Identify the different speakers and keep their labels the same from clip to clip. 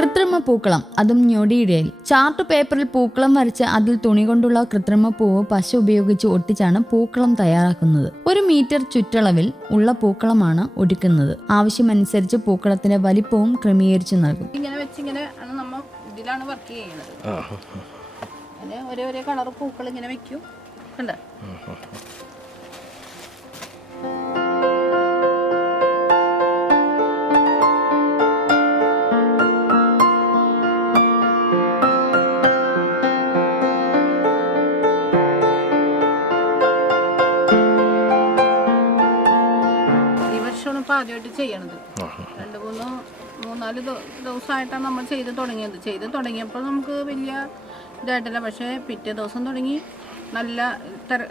Speaker 1: കൃത്രിമ പൂക്കളം അതും ഞൊടിയിടയിൽ. ചാർട്ട് പേപ്പറിൽ പൂക്കളം വരച്ച് അതിൽ തുണി കൊണ്ടുള്ള കൃത്രിമ പൂവ് പശ ഉപയോഗിച്ച് ഒട്ടിച്ചാണ് പൂക്കളം തയ്യാറാക്കുന്നത്. ഒരു മീറ്റർ ചുറ്റളവിൽ ഉള്ള പൂക്കളമാണ് ഒടിക്കുന്നത്. ആവശ്യമനുസരിച്ച് പൂക്കളത്തിന്റെ വലിപ്പവും ക്രമീകരിച്ചു നൽകും.
Speaker 2: ഇങ്ങനെ വെച്ചിങ്ങനെ ആണ് നമ്മൾ ഇതിലാണ് വർക്ക് ചെയ്യുന്നത്. ഒരേ ഒരേ കളർ പൂക്കൾ ഇങ്ങനെ വെക്കും. കണ്ട? ആദ്യമായിട്ട് ചെയ്യണത്. രണ്ട് മൂന്ന് മൂന്നാൽ ദിവസമായിട്ടാണ് നമ്മൾ ചെയ്ത് തുടങ്ങിയത്. ചെയ്ത് തുടങ്ങിയപ്പോൾ നമുക്ക് വലിയ ഇതായിട്ടില്ല. പക്ഷേ പിറ്റേ ദിവസം തുടങ്ങി. നല്ല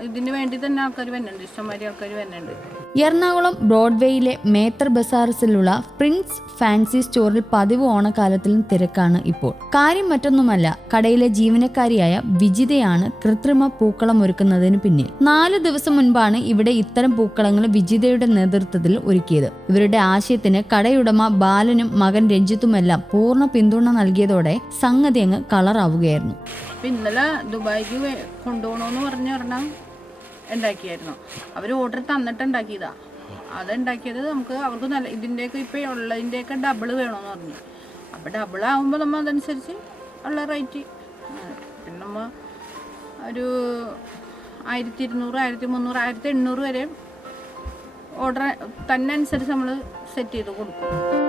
Speaker 2: ഇതിന് വേണ്ടി തന്നെ ആൾക്കാർ വരുന്നുണ്ട്. ഇഷ്ടംമാതിരി ആൾക്കാർ വരുന്നുണ്ട്.
Speaker 1: എറണാകുളം ബ്രോഡ്വേയിലെ മേത്തർ ബസാറസിലുള്ള പ്രിൻസ് ഫാൻസി സ്റ്റോറിൽ പതിവ് ഓണക്കാലത്തിലും തിരക്കാണ് ഇപ്പോൾ. കാര്യം മറ്റൊന്നുമല്ല. കടയിലെ ജീവനക്കാരിയായ വിജിതയാണ് കൃത്രിമ പൂക്കളം ഒരുക്കുന്നതിന് പിന്നിൽ. നാല് ദിവസം മുൻപാണ് ഇവിടെ ഇത്തരം പൂക്കളങ്ങൾ വിജിതയുടെ നേതൃത്വത്തിൽ ഒരുക്കിയത്. ഇവരുടെ ആശയത്തിന് കടയുടമ ബാലനും മകൻ രഞ്ജിത്തുമെല്ലാം പൂർണ പിന്തുണ നൽകിയതോടെ സംഗതി അങ്ങ് കളറാവുകയായിരുന്നു.
Speaker 2: അപ്പം ഇന്നലെ ദുബായിക്ക് കൊണ്ടുപോകണമെന്ന് പറഞ്ഞു പറഞ്ഞാൽ ഉണ്ടാക്കിയായിരുന്നു. അവർ ഓർഡർ തന്നിട്ട് ഉണ്ടാക്കിയതാ. അത് ഉണ്ടാക്കിയത് നമുക്ക് അവർക്ക് നല്ല ഇതിന്റെയൊക്കെ ഇപ്പോൾ ഉള്ളതിന്റെയൊക്കെ ഡബിൾ വേണമെന്ന് പറഞ്ഞു. അപ്പോൾ ഡബിൾ ആകുമ്പോൾ നമ്മൾ അതനുസരിച്ച് ഉള്ള റേറ്റ് പിന്നെ നമ്മൾ ഒരു ആയിരത്തി ഇരുന്നൂറ് ആയിരത്തി മുന്നൂറ് ആയിരത്തി എണ്ണൂറ് വരെ ഓർഡർ തന്നെ അനുസരിച്ച് നമ്മൾ സെറ്റ് ചെയ്ത് കൊടുക്കും.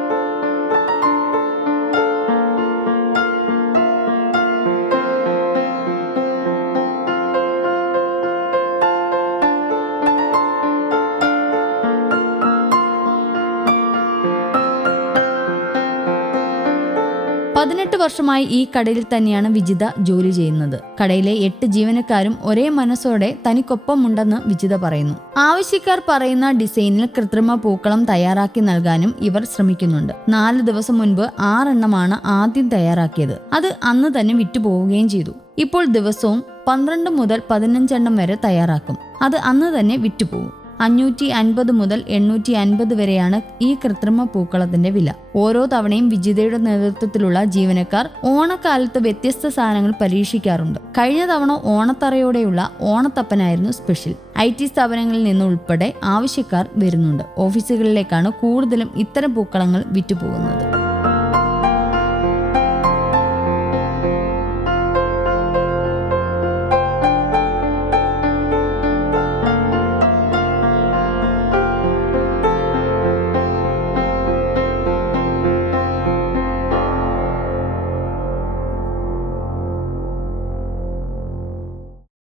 Speaker 1: പതിനെട്ട് വർഷമായി ഈ കടയിൽ തന്നെയാണ് വിജിത ജോലി ചെയ്യുന്നത്. കടയിലെ എട്ട് ജീവനക്കാരും ഒരേ മനസ്സോടെ തനിക്കൊപ്പമുണ്ടെന്ന് വിജിത പറയുന്നു. ആവശ്യക്കാർ പറയുന്ന ഡിസൈനിൽ കൃത്രിമ പൂക്കളം തയ്യാറാക്കി നൽകാനും ഇവർ ശ്രമിക്കുന്നുണ്ട്. നാല് ദിവസം മുൻപ് ആറെണ്ണമാണ് ആദ്യം തയ്യാറാക്കിയത്. അത് അന്ന് തന്നെ വിറ്റുപോവുകയും ചെയ്തു. ഇപ്പോൾ ദിവസവും പന്ത്രണ്ട് മുതൽ പതിനഞ്ചെണ്ണം വരെ തയ്യാറാക്കും. അത് അന്ന് തന്നെ വിറ്റുപോകും. അഞ്ഞൂറ്റി അൻപത് മുതൽ എണ്ണൂറ്റി അൻപത് വരെയാണ് ഈ കൃത്രിമ പൂക്കളത്തിന്റെ വില. ഓരോ തവണയും വിജിതയുടെ നേതൃത്വത്തിലുള്ള ജീവനക്കാർ ഓണക്കാലത്ത് വ്യത്യസ്ത സാധനങ്ങൾ പരീക്ഷിക്കാറുണ്ട്. കഴിഞ്ഞ തവണ ഓണത്തറയോടെയുള്ള ഓണത്തപ്പനായിരുന്നു സ്പെഷ്യൽ. ഐ ടി സ്ഥാപനങ്ങളിൽ നിന്ന് ഉൾപ്പെടെ ആവശ്യക്കാർ വരുന്നുണ്ട്. ഓഫീസുകളിലേക്കാണ് കൂടുതലും ഇത്തരം പൂക്കളങ്ങൾ വിറ്റുപോകുന്നത്.